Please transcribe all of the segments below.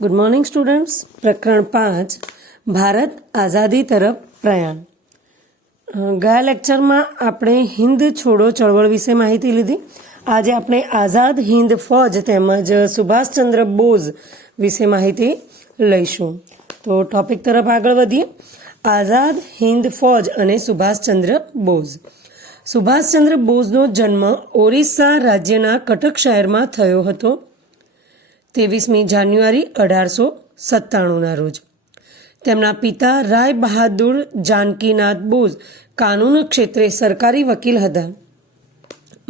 Good morning students. પ્રકરણ 5 ભારત આઝાદી તરફ પ્રયાણ. ગયા લેક્ચરમાં આપણે હિન્દ છોડો ચળવળ વિશે માહિતી લીધી. આજે આપણે આઝાદ હિન્દ ફોજ તેમજ સુભાષચંદ્ર બોઝ વિશે માહિતી લઈશું. તો ટોપિક તરફ આગળ વધીએ. આઝાદ હિન્દ ફોજ અને સુભાષચંદ્ર બોઝ. સુભાષચંદ્ર બોઝનો જન્મ ઓરિસ્સા રાજ્યના કટક શહેરમાં થયો હતો 23મી જાન્યુઆરી 1897ના રોજ. તેમના પિતા રાય બહાદુર જાનકીનાથ બોઝ કાનૂન ક્ષેત્રે સરકારી વકીલ હતા.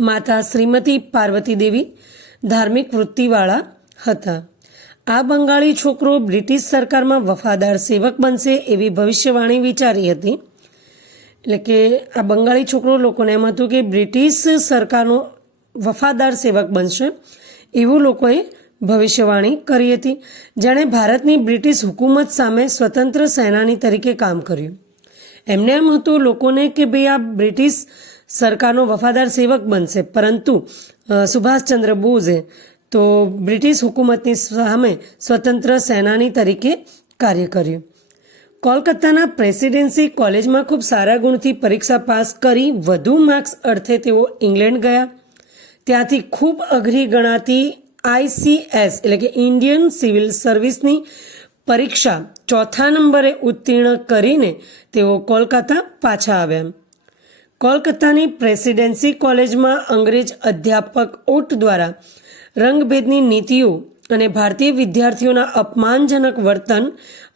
માતા શ્રીમતી પાર્વતી દેવી ધાર્મિક વૃત્તિવાળા હતા. આ બંગાળી છોકરો બ્રિટિશ સરકારમાં વફાદાર સેવક બનશે એવી ભવિષ્યવાણી વિચારી હતી. એટલે કે આ બંગાળી છોકરો લોકોને એમ હતું કે બ્રિટિશ સરકારનો વફાદાર સેવક બનશે એવું લોકોએ ભવિષ્યવાણી કરી હતી. જેણે ભારતની બ્રિટિશ હુકુમત સામે સ્વતંત્ર સેનાની તરીકે કામ કર્યું. એમને એમ હતું લોકોને કે ભાઈ આ બ્રિટિશ સરકારનો વફાદાર સેવક બનશે, પરંતુ સુભાષચંદ્ર બોઝે તો બ્રિટિશ હુકુમતની સામે સ્વતંત્ર સેનાની તરીકે કાર્ય કર્યું. કોલકાતાના પ્રેસિડેન્સી કોલેજમાં ખૂબ સારા ગુણથી પરીક્ષા પાસ કરી વધુ માર્ક્સ અર્થે તેઓ ઇંગ્લેન્ડ ગયા. ત્યાંથી ખૂબ અઘરી ગણાતી ICS એટલે કે ઇન્ડિયન સિવિલ સર્વિસની પરીક્ષા 4થા નંબરે ઉત્તીર્ણ કરીને તેઓ કોલકાતા પાછા આવ્યા. કોલકાતાની પ્રેસિડેન્સી કોલેજમાં અંગ્રેજ અધ્યાપક ઓટ દ્વારા રંગભેદની નીતિઓ અને ભારતીય વિદ્યાર્થીઓના અપમાનજનક વર્તન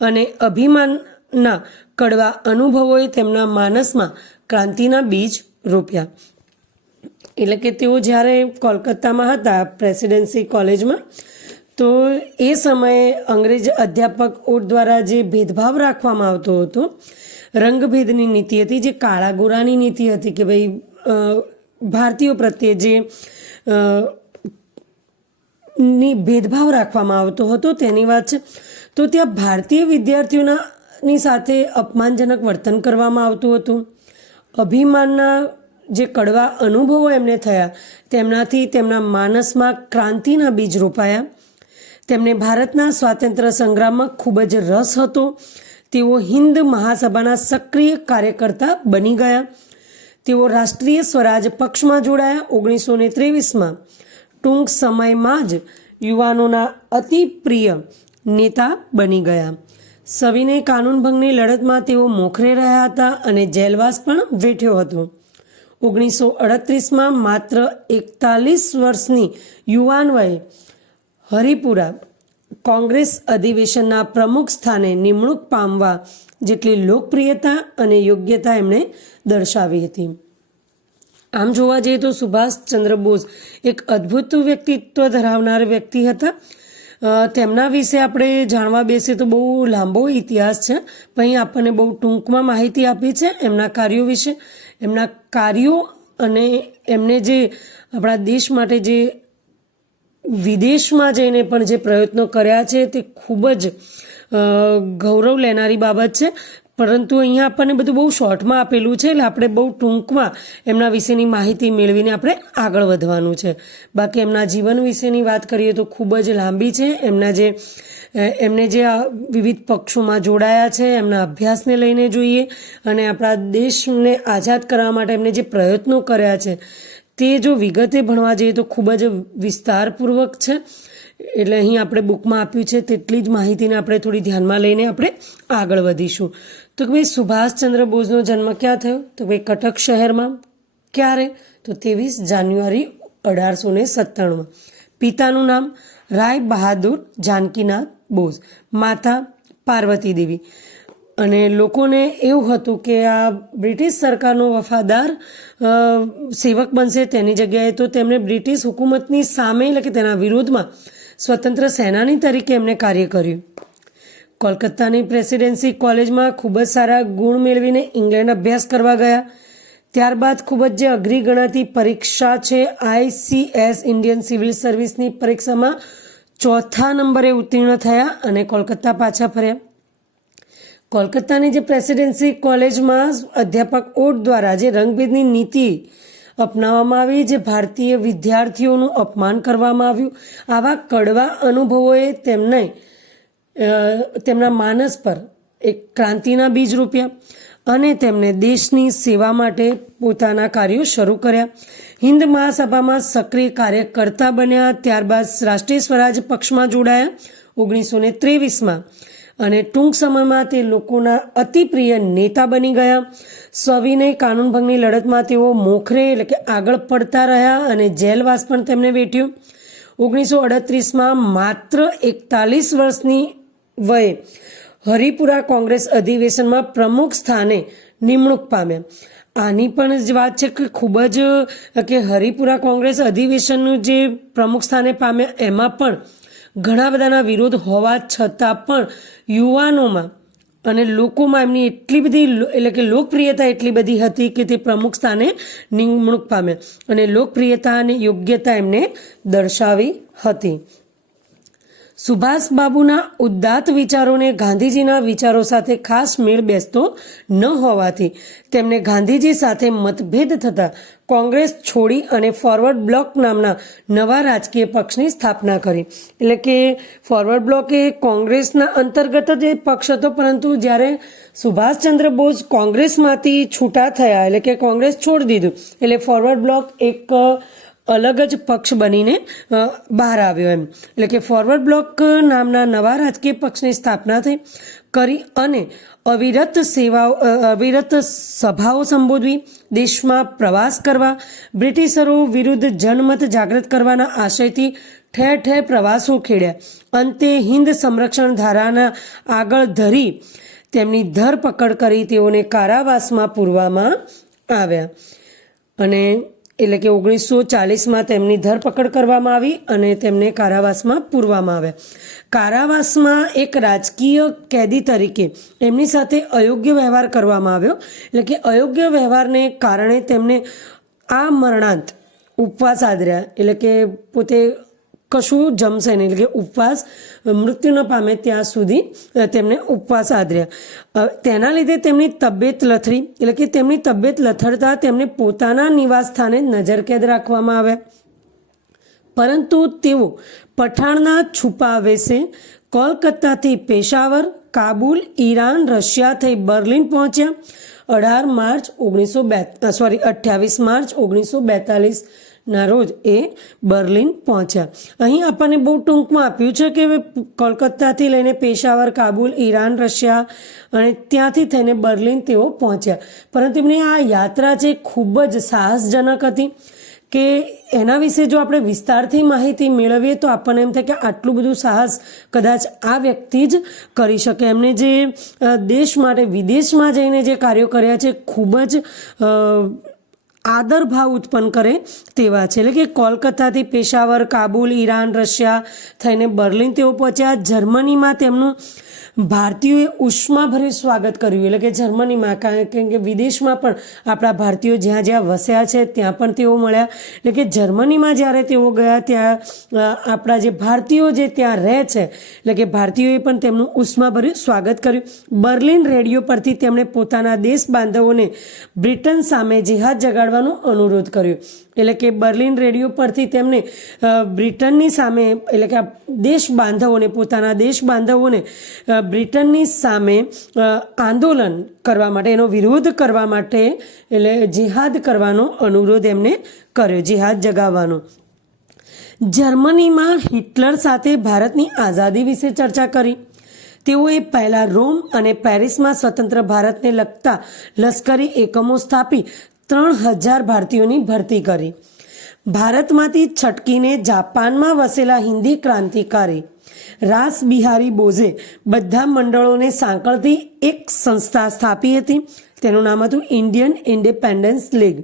અને અભિમાનના કડવા અનુભવોએ તેમના માનસમાં ક્રાંતિના બીજ રોપ્યા. એટલે કે તેઓ જ્યારે કોલકાતામાં હતા પ્રેસિડેન્સી કોલેજમાં, તો એ સમયે અંગ્રેજ અધ્યાપક ઓટ દ્વારા જે ભેદભાવ રાખવામાં આવતો હતો, રંગભેદની નીતિ હતી, જે કાળા ગોરાની નીતિ હતી કે ભાઈ ભારતીયો પ્રત્યે જે ભેદભાવ રાખવામાં આવતો હતો તેની વાત છે. તો ત્યાં ભારતીય વિદ્યાર્થીઓની સાથે અપમાનજનક વર્તન કરવામાં આવતું હતું. અભિમાનના જે કડવા અનુભવો એમને થયા તેમનાથી તેમના માનસમાં ક્રાંતિના બીજ રોપાયા. તેમને ભારતના સ્વાતંત્ર્ય સંગ્રામમાં ખૂબ જ રસ હતો. તેઓ હિન્દ મહાસભાના સક્રિય કાર્યકર્તા બની ગયા. તેઓ રાષ્ટ્રીય સ્વરાજ પક્ષમાં જોડાયા. 1923માં ટૂંક સમયમાં જ યુવાનોના અતિ પ્રિય નેતા બની ગયા. સવિનય કાનૂનભંગની લડતમાં તેઓ મોખરે રહ્યા હતા અને જેલવાસ પણ વેઠ્યો હતો. 1938માં માત્ર 41 વર્ષની યુવાન વયે હરિપુરા કોંગ્રેસ અધિવેશનના પ્રમુખ સ્થાને નિમણૂક પામવા જેટલી લોકપ્રિયતા અને યોગ્યતા એમણે દર્શાવી હતી. આમ જોવા જઈએ તો સુભાષચંદ્ર બોઝ એક અદ્ભુત વ્યક્તિત્વ ધરાવનાર વ્યક્તિ હતા. તેમના વિશે આપણે જાણવા બેસીએ તો બહુ લાંબો ઇતિહાસ છે, પણ અહીં આપણને બહુ ટૂંકમાં માહિતી આપી છે એમના કાર્યો વિશે. એમના કાર્યો અને એમને જે આપણા દેશ માટે જે વિદેશમાં જઈને પણ જે પ્રયત્નો કર્યા છે તે ખૂબ જ ગૌરવ લેનારી બાબત છે. પરંતુ અહીંયા આપણને બધું બહુ શોર્ટમાં આપેલું છે, એટલે આપણે બહુ ટૂંકમાં એમના વિશેની માહિતી મેળવીને આપણે આગળ વધવાનું છે. બાકી એમના જીવન વિશેની વાત કરીએ તો ખૂબ જ લાંબી છે. એમને જે વિવિધ પક્ષોમાં જોડાયા છે, એમના અભ્યાસને લઈને જોઈએ અને આપણા દેશને આઝાદ કરવા માટે એમને જે પ્રયત્નો કર્યા છે તે જો વિગતે ભણવા જઈએ તો ખૂબ જ વિસ્તારપૂર્વક છે. એટલે અહીં આપણે બુકમાં આપ્યું છે તેટલી જ માહિતીને આપણે થોડી ધ્યાનમાં લઈને આપણે આગળ વધીશું. તો કે ભાઈ સુભાષચંદ્ર બોઝનો જન્મ ક્યાં થયો? તો ભાઈ કટક શહેરમાં. ક્યારે? તો 23 જાન્યુઆરી 1897માં. પિતાનું નામ રાય બહાદુર જાનકીનાથ બોઝ, માતા પાર્વતી દેવી. અને લોકોને એવું હતું કે આ બ્રિટિશ સરકારનો વફાદાર સેવક બનશે, તેની જગ્યાએ તો તેમણે બ્રિટિશ હુકુમતની સામે એટલે કે તેના વિરોધમાં સ્વતંત્ર સેનાની તરીકે એમણે કાર્ય કર્યું. કોલકાતાની પ્રેસિડેન્સી કોલેજમાં ખૂબ જ સારા ગુણ મેળવીને ઇંગ્લેન્ડ અભ્યાસ કરવા ગયા. ત્યારબાદ ખૂબ જ જે અઘરી ગણાતી પરીક્ષા છે ICS ઇન્ડિયન સિવિલ સર્વિસની પરીક્ષામાં 4થા નંબરે ઉત્તીર્ણ થયા અને કોલકાતા પાછા ફર્યા. કોલકાતાની જે પ્રેસિડેન્સી કોલેજમાં અધ્યાપક ઓટ દ્વારા જે રંગભેદની નીતિ અપનાવવામાં આવી, જે ભારતીય વિદ્યાર્થીઓનું અપમાન કરવામાં આવ્યું, આવા કડવા અનુભવોએ તેમને તેમના માનસ પર એક ક્રાંતિના બીજ રોપ્યા અને તેમણે દેશની સેવા માટે પોતાના કાર્યો શરૂ કર્યા. હિન્દ મહાસભામાં સક્રિય કાર્યકર્તા બન્યા. ત્યારબાદ રાષ્ટ્રીય સ્વરાજ પક્ષમાં જોડાયા 1923માં અને ટૂંક સમયમાં તે લોકોના અતિ પ્રિય નેતા બની ગયા. સવિનય કાનૂન ભંગની લડતમાં તેઓ મોખરે એટલે કે આગળ પડતા રહ્યા અને જેલવાસ પણ તેમને વેઠ્યો. 1938માં માત્ર 41 વર્ષની વયે હરિપુરા કોંગ્રેસ અધિવેશનમાં પ્રમુખ સ્થાને નિમણૂક પામ્યા. આની પણ જ વાત છે કે ખૂબ જ કે હરિપુરા કોંગ્રેસ અધિવેશનનું જે પ્રમુખ સ્થાને પામ્યા એમાં પણ ઘણા બધાના વિરોધ હોવા છતાં પણ યુવાનોમાં અને લોકોમાં એમની એટલી બધી એટલે કે લોકપ્રિયતા એટલી બધી હતી કે તે પ્રમુખ સ્થાને નિમણૂક પામ્યા અને લોકપ્રિયતા અને યોગ્યતા એમને દર્શાવી હતી. સુભાષબાબુના ઉદાત્ત વિચારોને ગાંધીજીના વિચારો સાથે ખાસ મેળ બેસતો ન હોવાથી તેમને ગાંધીજી સાથે મતભેદ થતા કોંગ્રેસ છોડી અને ફોરવર્ડ બ્લોક નામના નવા રાજકીય પક્ષની સ્થાપના કરી. એટલે કે ફોરવર્ડ બ્લોક એ કોંગ્રેસના અંતર્ગત જ એ પક્ષ હતો, પરંતુ જ્યારે સુભાષચંદ્ર બોઝ કોંગ્રેસમાંથી છૂટા થયા એટલે કે કોંગ્રેસ છોડી દીધું એટલે ફોરવર્ડ બ્લોક એક અલગ જ પક્ષ બનીને બહાર આવ્યો એમ. એટલે કે ફોરવર્ડ બ્લોક નામના નવા રાજકીય પક્ષની સ્થાપના થઈ કરી અને અવિરત સભાઓ સંબોધવી, દેશમાં પ્રવાસ કરવા, બ્રિટિશરો વિરુદ્ધ જનમત જાગૃત કરવાના આશયથી ઠેર ઠેર પ્રવાસો ખેડ્યા. અંતે હિન્દ સંરક્ષણ ધારાના આગળ ધરી તેમની ધરપકડ કરી તેઓને કારાવાસમાં પૂરવામાં આવ્યા અને એટલે કે 1940માં તેમની ધરપકડ કરવામાં આવી અને તેમને કારાવાસમાં પૂરવામાં આવ્યા. કારાવાસમાં એક રાજકીય કેદી તરીકે એમની સાથે અયોગ્ય વ્યવહાર કરવામાં આવ્યો. એટલે કે અયોગ્ય વ્યવહારને કારણે તેમને આ મરણાંત ઉપવાસ આદર્યા. એટલે કે પોતે કશું જમશે નહીં, એટલે કે ઉપવાસ મૃત્યુ ન પામે ત્યાં સુધી તેમને ઉપવાસ આદર્યા. તેના લીધે તેમની તબિયત લથડી એટલે કે તેમની તબિયત લથડતા તેમને પોતાના નિવાસ સ્થાને નજરકેદ રાખવામાં આવ્યા. પરંતુ તેઓ પઠાણના છુપા વેશે કોલકાતાથી પેશાવર, કાબુલ, ઈરાન, રશિયા થઈ બર્લિન પહોંચ્યા. 28 માર્ચ 1942 ના રોજ એ બર્લિન પહોંચ્યા. અહીં આપણને બહુ ટૂંકમાં આપ્યું છે કે કોલકાતાથી લઈને પેશાવર, કાબુલ, ઈરાન, રશિયા અને ત્યાંથી થઈને બર્લિન તેઓ પહોંચ્યા. પરંતુ એમની આ યાત્રા છે ખૂબ જ સાહસજનક હતી કે એના વિશે જો આપણે વિસ્તારથી માહિતી મેળવીએ તો આપણને એમ થાય કે આટલું બધું સાહસ કદાચ આ વ્યક્તિ જ કરી શકે. એમણે જે દેશ માટે વિદેશમાં જઈને જે કાર્યો કર્યા છે ખૂબ જ આદર ભાવ ઉત્પન્ન કરે તેવા છે. એટલે કે કોલકાતાથી પેશાવર, કાબુલ, ઈરાન, રશિયા થઈને બર્લિન તેઓ પહોંચ્યા. જર્મનીમાં તેમનું ભારતીયોએ ઉષ્માભર્યું સ્વાગત કર્યું. એટલે કે જર્મનીમાં કારણ કે વિદેશમાં પણ આપણા ભારતીયો જ્યાં જ્યાં વસ્યા છે ત્યાં પણ તેઓ મળ્યા. એટલે કે જર્મનીમાં જ્યારે તેઓ ગયા ત્યાં આપણા જે ભારતીયો જે ત્યાં રહે છે એટલે કે ભારતીયોએ પણ તેમનું ઉષ્માભર્યું સ્વાગત કર્યું. બર્લિન રેડિયો પરથી તેમણે પોતાના દેશ બાંધવોને બ્રિટન સામે જિહાદ જગાડવાનો અનુરોધ કર્યો. એટલે કે બર્લિન રેડિયો પરથી તેમને બ્રિટનની સામે એટલે કે દેશ બાંધવોને પોતાના દેશ બાંધવોને બ્રિટનની સામે આંદોલન કરવા માટે એનો વિરોધ કરવા માટે એટલે જિહાદ કરવાનો અનુરોધ એમને કર્યો, જિહાદ જગાવવાનો. જર્મનીમાં હિટલર સાથે ભારતની આઝાદી વિશે ચર્ચા કરી. તેઓએ પહેલા રોમ અને પેરિસમાં સ્વતંત્ર ભારતને લગતા લશ્કરી એકમો સ્થાપી 3000 ભારતીયોની ભરતી કરી. ભારતમાંથી છટકીને જાપાનમાં વસેલા હિન્દી ક્રાંતિકારી રાસ બિહારી બોઝે બધા મંડળોને સાંકળતી એક સંસ્થા સ્થાપી હતી. તેનું નામ હતું ઇન્ડિયન ઇન્ડિપેન્ડન્સ લીગ.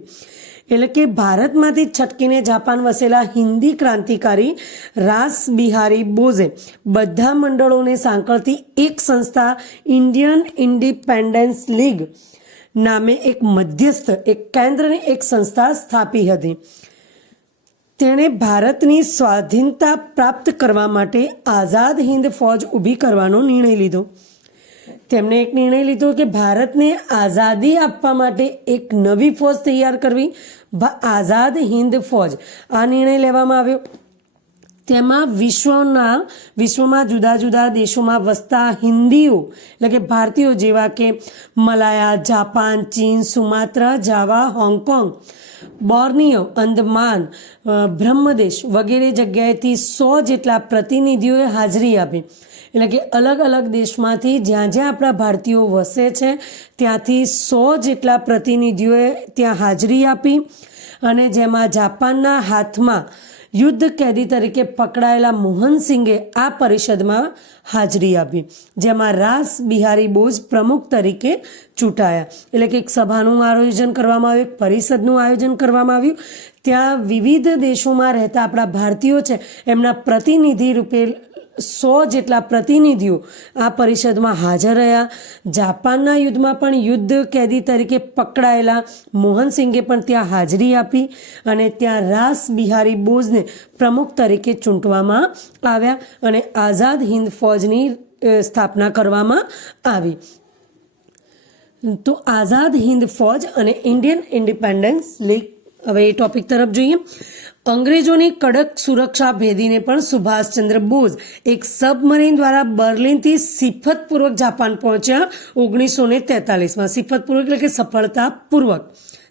એટલે કે ભારતમાંથી છટકીને જાપાન વસેલા હિન્દી ક્રાંતિકારી રાસ બિહારી બોઝે બધા મંડળોને સાંકળતી એક સંસ્થા ઇન્ડિયન ઇન્ડિપેન્ડન્સ લીગ નામે એક મધ્યસ્થ એક કેન્દ્રની એક સંસ્થા સ્થાપી હતી. તેણે ભારતની સ્વાધીનતા પ્રાપ્ત કરવા માટે આઝાદ હિન્દ ફૌજ ઊભી કરવાનો નિર્ણય લીધો. તેમણે એક નિર્ણય લીધો કે ભારતને આઝાદી આપવા માટે એક નવી ફૌજ તૈયાર કરવી, આઝાદ હિન્દ ફૌજ. આ નિર્ણય લેવામાં આવ્યો તેમાં વિશ્વમાં જુદા જુદા દેશોમાં વસતા હિન્દીઓ એટલે કે ભારતીયો જેવા કે મલાયા, જાપાન, ચીન, સુમાત્રા, જાવા, હોંગકોંગ, બોર્નિયો, અંદમાન, બ્રહ્મદેશ વગેરે જગ્યાએથી 100 જેટલા પ્રતિનિધિઓએ હાજરી આપી. એટલે કે અલગ અલગ દેશમાંથી જ્યાં જ્યાં આપણા ભારતીયો વસે છે ત્યાંથી 100 જેટલા પ્રતિનિધિઓએ ત્યાં હાજરી આપી. અને જેમાં જાપાનના હાથમાં યુદ્ધ કેદી તરીકે પકડાયેલા મોહનસિંગે આ પરિષદમાં હાજરી આપી, જેમાં રાસ બિહારી બોઝ પ્રમુખ તરીકે ચૂંટાયા. એટલે કે એક સભાનું આયોજન કરવામાં આવ્યું, એક પરિષદનું આયોજન કરવામાં આવ્યું. ત્યાં વિવિધ દેશોમાં રહેતા આપણા ભારતીયો છે એમના પ્રતિનિધિ રૂપે 100 જેટલા પ્રતિનિધિઓ આ પરિષદમાં હાજર રહ્યા. જાપાનના યુદ્ધમાં પણ યુદ્ધ કેદી તરીકે પકડાયેલા મોહનસિંગે પણ ત્યાં હાજરી આપી અને ત્યાં રાસ બિહારી બોઝને પ્રમુખ તરીકે ચૂંટવામાં આવ્યા અને આઝાદ હિન્દ ફૌજની સ્થાપના કરવામાં આવી. તો આઝાદ હિન્દ ફૌજ અને ઇન્ડિયન ઇન્ડિપેન્ડન્સ લીગ, હવે એ ટોપિક તરફ જોઈએ. અંગ્રેજોની કડક સુરક્ષા ભેદીને પણ સુભાષચંદ્ર બોઝ એક સબમરીન દ્વારા બર્લિનથી સિફતપૂર્વક જાપાન પહોંચ્યા 1943માં. સિફતપૂર્વક એટલે કે સફળતાપૂર્વક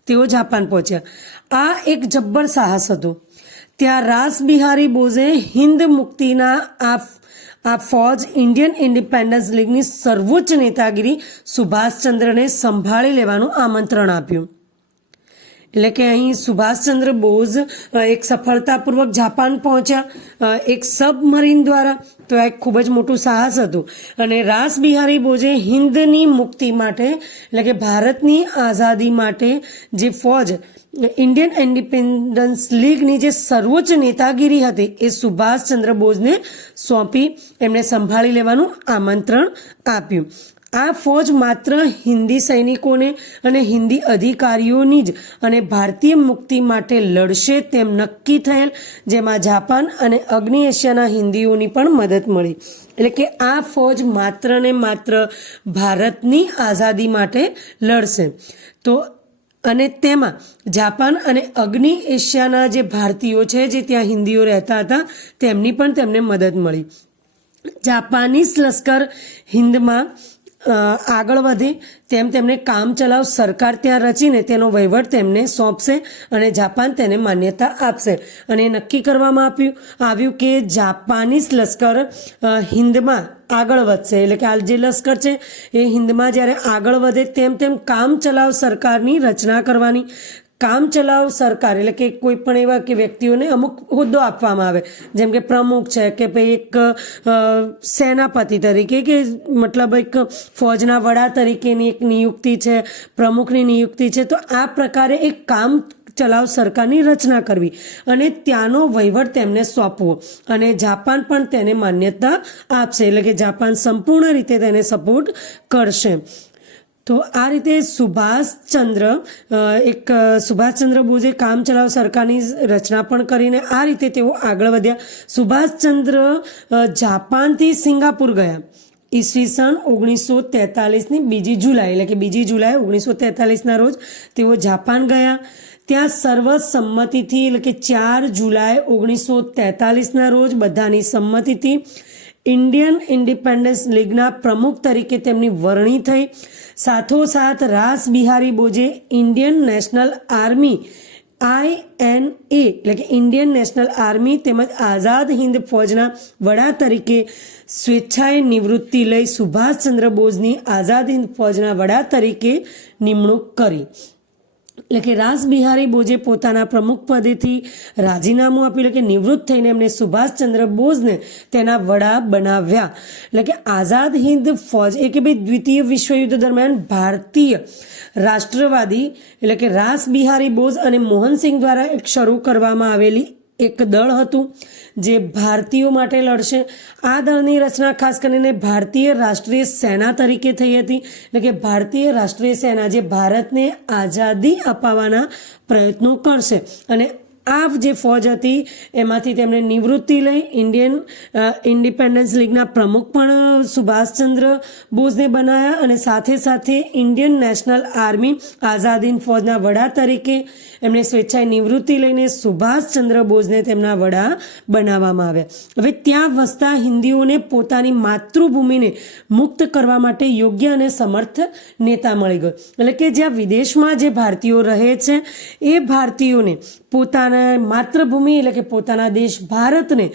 તેઓ જાપાન પહોંચ્યા. આ એક જબ્બર સાહસ હતું. ત્યાં રાસ બિહારી બોઝે હિન્દ મુક્તિના આ ફૌજ ઇન્ડિયન ઇન્ડિપેન્ડન્સ લીગની સર્વોચ્ચ નેતાગીરી સુભાષચંદ્રને સંભાળી લેવાનું આમંત્રણ આપ્યું. એટલે કે અહીં સુભાષચંદ્ર બોઝ એક સફળતાપૂર્વક જાપાન પહોંચ્યા એક સબમરીન દ્વારા, તો આ એક ખૂબ જ મોટું સાહસ હતું. અને રાસ બિહારી બોઝે હિન્દની મુક્તિ માટે એટલે કે ભારતની આઝાદી માટે જે ફૌજ ઇન્ડિયન ઇન્ડિપેન્ડન્સ લીગની જે સર્વોચ્ચ નેતાગીરી હતી એ સુભાષચંદ્ર બોઝને સોંપી એમને સંભાળી લેવાનું આમંત્રણ આપ્યું. આ ફૌજ માત્ર હિન્દી સૈનિકોને અને હિન્દી અધિકારીઓની જ અને ભારતીય મુક્તિ માટે લડશે તેમ નક્કી થયેલ, જેમાં જાપાન અને અગ્નિ એશિયાના હિન્દીઓની પણ મદદ મળી. એટલે કે આ ફૌજ માત્ર ને માત્ર ભારતની આઝાદી માટે લડશે. તો અને તેમાં જાપાન અને અગ્નિ એશિયાના જે ભારતીયો છે જે ત્યાં હિન્દીઓ રહેતા હતા તેમની પણ તેમને મદદ મળી. જાપાનીઝ લશ્કર હિન્દમાં આગળ વધે તેમ તેમને કામચલાઉ સરકાર ત્યાં રચીને તેનો વહીવટ તેમને સોંપશે અને જાપાન તેને માન્યતા આપશે. અને નક્કી કરવામાં આવ્યું કે જાપાનીઝ લશ્કર હિન્દમાં આગળ વધશે. એટલે કે આ જે લશ્કર છે એ હિન્દમાં જ્યારે આગળ વધે તેમ તેમ કામચલાઉ સરકારની રચના કરવાની. કામચલાઉ સરકાર એટલે કે કોઈ પણ એવા કે વ્યક્તિઓને અમુક હોદ્દો આપવામાં આવે, જેમ કે પ્રમુખ છે કે ભાઈ એક સેનાપતિ તરીકે કે મતલબ એક ફૌજના વડા તરીકેની એક નિયુક્તિ છે, પ્રમુખની નિયુક્તિ છે. તો આ પ્રકારે એક કામ ચલાવ સરકારની રચના કરવી અને ત્યાંનો વહીવટ તેમને સોંપવો અને જાપાન પણ તેને માન્યતા આપશે. એટલે કે જાપાન સંપૂર્ણ રીતે તેને સપોર્ટ કરશે. તો આ રીતે સુભાષચંદ્ર બોઝે કામચલાઉ સરકારની રચના પણ કરીને આ રીતે તેઓ આગળ વધ્યા. સુભાષચંદ્ર જાપાનથી સિંગાપુર ગયા ઈસવીસન 1943ની 2 જુલાઈ, એટલે કે 2 જુલાઈ 1943ના રોજ તેઓ જાપાન ગયા. ત્યાં સર્વસંમતિથી એટલે કે 4 જુલાઈ 1943ના રોજ બધાની સંમતિથી ઇન્ડિયન ઇન્ડિપેન્ડન્સ લીગના પ્રમુખ તરીકે તેમની વરણી થઈ. સાથોસાથ રાસ બિહારી બોઝે ઇન્ડિયન નેશનલ આર્મી INA એટલે કે ઇન્ડિયન નેશનલ આર્મી તેમજ આઝાદ હિન્દ ફૌજના વડા તરીકે સ્વેચ્છાએ નિવૃત્તિ લઈ સુભાષચંદ્ર બોઝની આઝાદ હિન્દ ફૌજના વડા તરીકે નિમણૂક કરી. એટલે કે રાસ બિહારી બોઝે પોતાના પ્રમુખ પદેથી રાજીનામું આપ્યું, એટલે કે નિવૃત્ત થઈને એમને સુભાષચંદ્ર બોઝને તેના વડા બનાવ્યા. એટલે કે આઝાદ હિન્દ ફૌજ એ કે ભાઈ દ્વિતીય વિશ્વયુદ્ધ દરમિયાન ભારતીય રાષ્ટ્રવાદી એટલે કે રાસ બિહારી બોઝ અને મોહનસિંહ દ્વારા એક શરૂ કરવામાં આવેલી એક દળ હતું જે ભારતીયો માટે લડશે. આ દળની રચના ખાસ કરીને ભારતીય રાષ્ટ્રીય સેના તરીકે થઈ હતી. એટલે કે ભારતીય રાષ્ટ્રીય સેના જે ભારતને આઝાદી અપાવવાના પ્રયત્નો કરશે અને આ જે ફોજ હતી એમાંથી તેમણે નિવૃત્તિ લઈ ઇન્ડિયન ઇન્ડિપેન્ડન્સ લીગના પ્રમુખ પણ સુભાષચંદ્ર બોઝને બનાવ્યા અને સાથે સાથે Indian national army Azad Hind ફોજના વડા તરીકે એમણે સ્વેચ્છાએ નિવૃત્તિ લઈને સુભાષચંદ્ર બોઝને તેમના વડા બનાવવામાં આવ્યા। હવે ત્યાં વસતા હિન્દીઓને પોતાની માતૃભૂમિને મુક્ત કરવા માટે યોગ્ય અને સમર્થ નેતા મળી ગયો, એટલે કે જ્યાં વિદેશમાં જે ભારતીયો રહે છે એ ભારતીયોને પોતાના માતૃભૂમિ એટલે કે પોતાના દેશ ભારતને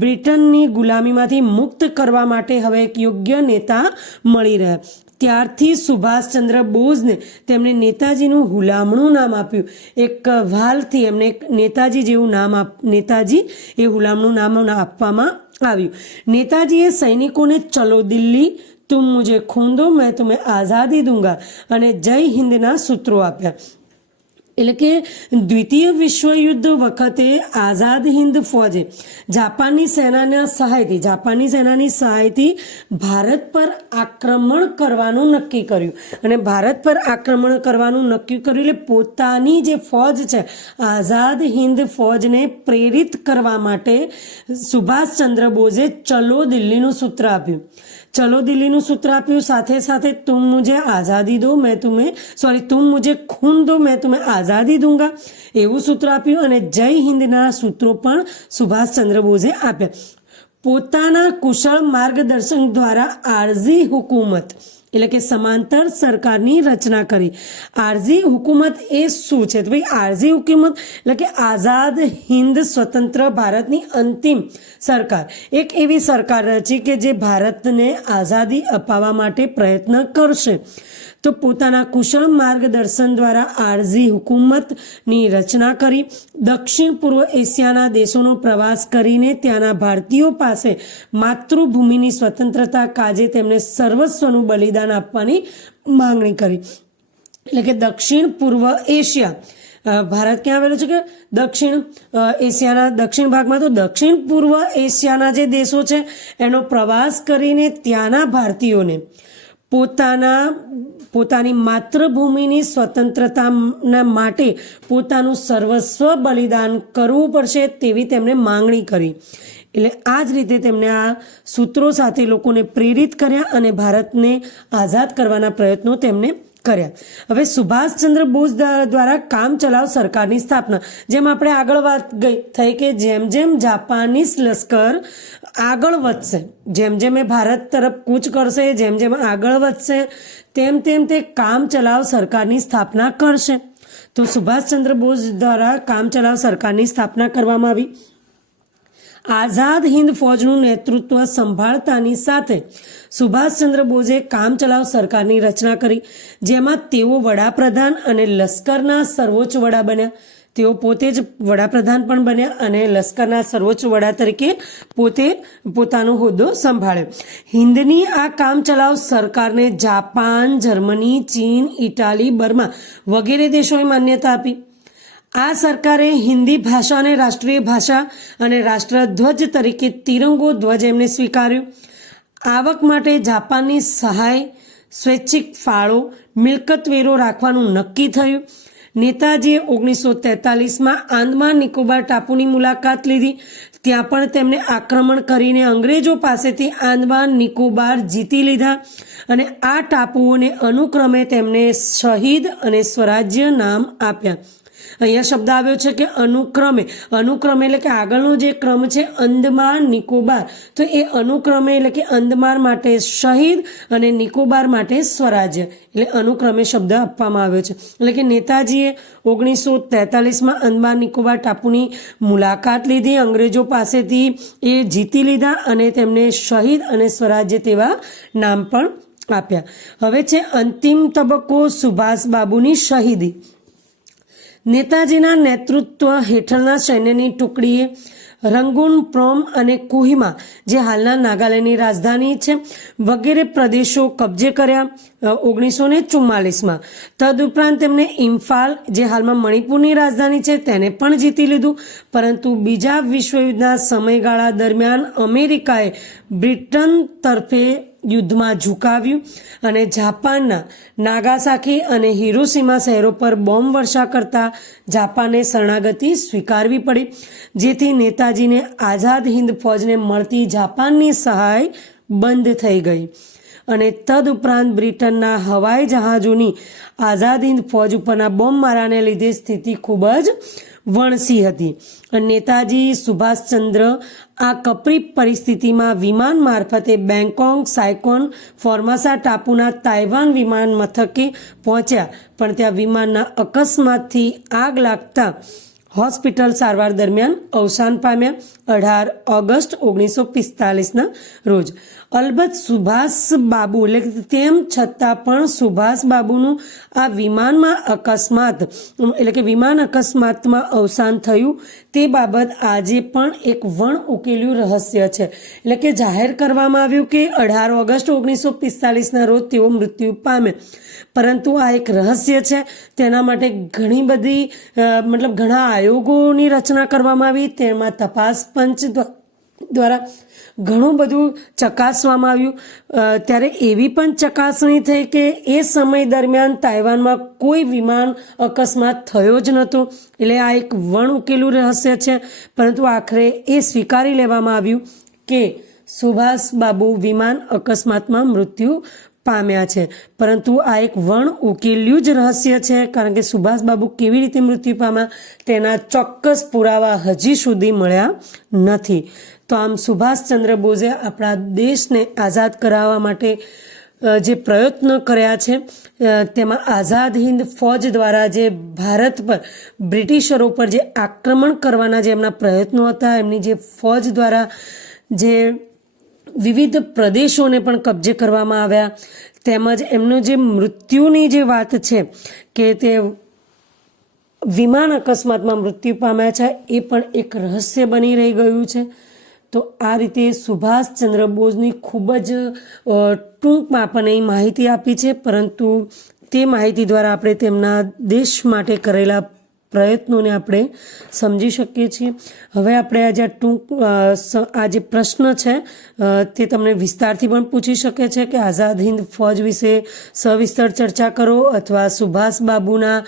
બ્રિટનની ગુલામીમાંથી મુક્ત કરવા માટે હવે એક યોગ્ય નેતા મળી રહ્યા। ત્યારથી સુભાષચંદ્ર બોઝને તેમણે નેતાજીનું હુલામણું નામ આપ્યું। એક વાલથી એમને એક નેતાજી જેવું નામ નેતાજી એ હુલામણું નામ આપવામાં આવ્યું। નેતાજીએ સૈનિકોને ચલો દિલ્હી, તુમ મુझे खून दो मैं तुम्हें आज़ादी दूंगा અને જય હિન્દના સૂત્રો આપ્યા। એટલે કે દ્વિતીય વિશ્વયુદ્ધ વખતે આઝાદ હિન્દ ફોજે જાપાની સેનાની સહાયથી ભારત પર આક્રમણ કરવાનું નક્કી કર્યું અને ભારત પર આક્રમણ કરવાનું નક્કી કર્યું એટલે પોતાની જે ફોજ છે આઝાદ હિન્દ ફોજને પ્રેરિત કરવા માટે સુભાષચંદ્ર બોઝે ચલો દિલ્હીનું સૂત્ર આપ્યું। ચલો દિલ્હીનું સૂત્ર આપ્યું, સાથે સાથે તુમ મુझे આઝાદી દો मैं तुम्हें तुम मुझे खून दो मैं तुम्हें આઝાદી દૂંગા એવું સૂત્ર આપ્યું અને જય હિન્દના સૂત્રો પણ સુભાષચંદ્ર બોઝે આપ્યા। પોતાના કુશળ માર્ગદર્શન દ્વારા આરઝી હુકુમત એટલે કે સમાંતર સરકારની રચના કરી। આરઝી હુકુમત એ શું છે? તો ભાઈ આરઝી હુકુમત એટલે કે આઝાદ હિન્દ સ્વતંત્ર ભારતની અંતિમ સરકાર, એક એવી સરકાર રચી કે જે ભારતને આઝાદી અપાવવા માટે પ્રયત્ન કરશે। તો પોતાના કુશળ માર્ગદર્શન દ્વારા આરઝી હુકુમતની રચના કરી। દક્ષિણ પૂર્વ એશિયાના દેશોનો પ્રવાસ કરીને ત્યાંના ભારતીયો પાસે માતૃભૂમિની સ્વતંત્રતા કાજે તેમણે સર્વસ્વનું બલિદાન આપવાની માંગણી કરી। એટલે કે દક્ષિણ પૂર્વ એશિયા, ભારત ક્યાં આવેલું છે કે દક્ષિણ એશિયાના દક્ષિણ ભાગમાં, તો દક્ષિણ પૂર્વ એશિયાના જે દેશો છે એનો પ્રવાસ કરીને ત્યાંના ભારતીયોને પોતાની માતૃભૂમિની સ્વતંત્રતાના માટે પોતાનું સર્વસ્વ બલિદાન કરવું પડશે તેવી તેમણે માંગણી કરી। એટલે આ જ રીતે તેમણે આ સૂત્રો સાથે લોકોને પ્રેરિત કર્યા અને ભારતને આઝાદ કરવાના પ્રયત્નો તેમણે કર્યા। હવે સુભાષચંદ્ર બોઝ દ્વારા કામ ચલાવ સરકારની સ્થાપના, જેમ આપણે આગળ વાત થઈ કે જેમ જેમ જાપાનીઝ લશ્કર આગળ વધશે, જેમ જેમ એ ભારત તરફ કૂચ કરશે, જેમ જેમ આગળ વધશે તેમ તેમ તે કામ ચલાવ સરકારની સ્થાપના કરશે। તો સુભાષચંદ્ર બોઝ દ્વારા કામ ચલાવ સરકારની સ્થાપના કરવામાં આવી। આઝાદ હિન્દ ફોજનું નેતૃત્વ સંભાળતાની સાથે સુભાષચંદ્ર બોઝે કામ ચલાવ સરકારની રચના કરી, જેમાં તેઓ વડાપ્રધાન અને લશ્કરના સર્વોચ્ચ વડા બન્યા। તેઓ પોતે જ વડાપ્રધાન પણ બન્યા અને લશ્કરના સર્વોચ્ચ વડા તરીકે પોતે પોતાનો હોદ્દો સંભાળ્યો। હિન્દની આ કામ ચલાવ સરકારને જાપાન, જર્મની, ચીન, ઇટાલી, બર્મા વગેરે દેશોએ માન્યતા આપી। આ સરકારે હિન્દી ભાષાને રાષ્ટ્રીય ભાષા અને રાષ્ટ્રધ્વજ તરીકે તિરંગો ધ્વજ એમને સ્વીકાર્યો। આવક માટે જાપાનની સહાય, સ્વૈચ્છિક ફાળો, મિલકત વેરો રાખવાનું નક્કી થયું। નેતાજીએ 1943માં આંદમાન નિકોબાર ટાપુની મુલાકાત લીધી। ત્યાં પણ તેમણે આક્રમણ કરીને અંગ્રેજો પાસેથી આંદમાન નિકોબાર જીતી લીધા અને આ ટાપુઓને અનુક્રમે તેમને શહીદ અને સ્વરાજ્ય નામ આપ્યા। અહીંયા શબ્દ આવ્યો છે કે અનુક્રમે એટલે કે આગળનો જે ક્રમ છે અંદમાન નિકોબાર, તો એ અનુક્રમે એટલે કે અંદમાન માટે શહીદ અને નિકોબાર માટે સ્વરાજ્ય, એટલે અનુક્રમે શબ્દ આપવામાં આવ્યો છે। એટલે કે નેતાજીએ 1943માં અંદમાન નિકોબાર ટાપુની મુલાકાત લીધી, અંગ્રેજો પાસેથી એ જીતી લીધા અને તેમને શહીદ અને સ્વરાજ્ય તેવા નામ પણ આપ્યા। હવે છે અંતિમ તબક્કો, સુભાષબાબુની શહીદી। નેતાજીના નેતૃત્વ હેઠળના સૈન્યની ટુકડીએ રંગૂન, પ્રોમ અને કોહિમા, જે હાલના નાગાલેન્ડની રાજધાની છે, વગેરે પ્રદેશો કબજે કર્યા 1944માં। તદુપરાંત તેમણે ઇમ્ફાલ, જે હાલમાં મણિપુરની રાજધાની છે, તેને પણ જીતી લીધું। પરંતુ બીજા વિશ્વયુદ્ધના સમયગાળા દરમિયાન અમેરિકાએ બ્રિટન તરફે યુદ્ધમાં ઝુકાવ્યું અને જાપાનના નાગાસાકી અને હિરોશીમા શહેરો પર બોમ્બ વર્ષા કરતા જાપાને શરણાગતિ સ્વીકારવી પડી, જેથી નેતાજીને આઝાદ હિન્દ ફૌજને મળતી જાપાનની સહાય બંધ થઈ ગઈ અને તદુપરાંત બ્રિટનના હવાઈ જહાજોની આઝાદ હિન્દ ફૌજ ઉપરના બોમ્બમારાને લીધે સ્થિતિ ખૂબ જ વણસી હતી. નેતાજી સુભાષચંદ્ર આ કપરી પરિસ્થિતિમાં વિમાન મારફતે બેંગકોક સાયકોન ફોર્માસા ટાપુના તાઇવાન વિમાન મથકે પહોંચ્યા, પણ ત્યાં વિમાનના અકસ્માતથી આગ લાગતા હોસ્પિટલ સારવાર દરમિયાન અવસાન પામ્યા 18 ઓગસ્ટ 1945ના રોજ. અલબત્ત સુભાષ બાબુ એટલે તેમ છતાં પણ સુભાષ બાબુનું આ વિમાન અકસ્માતમાં અવસાન થયું તે બાબત આજે પણ એક વણ ઉકેલ્યું રહસ્ય છે. એટલે કે જાહેર કરવામાં આવ્યું કે 18 ઓગસ્ટ 1945ના રોજ તેઓ મૃત્યુ પામ્યા, પરંતુ આ એક રહસ્ય છે. તેના માટે ઘણી બધી ઘણા આયોગોની રચના કરવામાં આવી, તેમાં તપાસ પંચ દ્વારા ઘણું બધું ચકાસવામાં આવ્યું. ત્યારે એવી પણ ચકાસણી થઈ કે એ સમય દરમિયાન તાઇવાનમાં કોઈ વિમાન અકસ્માત થયો જ નહોતો. એટલે આ એક વણ ઉકેલું રહસ્ય છે, પરંતુ આખરે એ સ્વીકારી લેવામાં આવ્યું કે સુભાષ બાબુ વિમાન અકસ્માતમાં મૃત્યુ પામ્યા છે. પરંતુ આ એક વણ ઉકેલ્યું જ રહસ્ય છે, કારણ કે સુભાષ બાબુ કેવી રીતે મૃત્યુ પામ્યા તેના ચોક્કસ પુરાવા હજી સુધી મળ્યા નથી. તો આમ સુભાષચંદ્ર બોઝે આપણા દેશને આઝાદ કરાવવા માટે જે પ્રયત્નો કર્યા છે, તેમાં આઝાદ હિન્દ ફૌજ દ્વારા જે ભારત પર બ્રિટિશરો પર જે આક્રમણ કરવાના જે એમના પ્રયત્નો હતા, એમની જે ફૌજ દ્વારા જે વિવિધ પ્રદેશોને પણ કબજે કરવામાં આવ્યા, તેમજ એમનો જે મૃત્યુની જે વાત છે કે તે વિમાન અકસ્માતમાં મૃત્યુ પામ્યા છે, એ પણ એક રહસ્ય બની રહી ગયું છે. તો આ રીતે સુભાષચંદ્ર બોઝની ખૂબ જ ટૂંકમાં આપણને માહિતી આપી છે, પરંતુ તે માહિતી દ્વારા આપણે તેમના દેશ માટે કરેલા પ્રયત્નોને આપણે સમજી શકીએ છીએ. હવે આપણે આ જે પ્રશ્ન છે તે તમને વિસ્તારથી પણ પૂછી શકે છે કે આઝાદ હિન્દ ફૌજ વિશે સવિસ્તર ચર્ચા કરો, અથવા સુભાષ બાબુના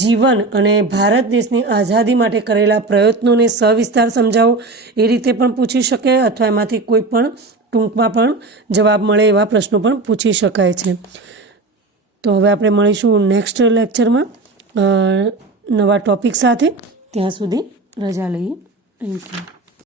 જીવન અને ભારત દેશની આઝાદી માટે કરેલા પ્રયત્નોને સવિસ્તાર સમજાવો, એ રીતે પણ પૂછી શકે, અથવા એમાંથી કોઈ પણ ટૂંકમાં પણ જવાબ મળે એવા પ્રશ્નો પણ પૂછી શકાય છે. તો હવે આપણે મળીશું નેક્સ્ટ લેક્ચરમાં નવા ટોપિક સાથે. ત્યાં સુધી રજા લઈએ. Thank you.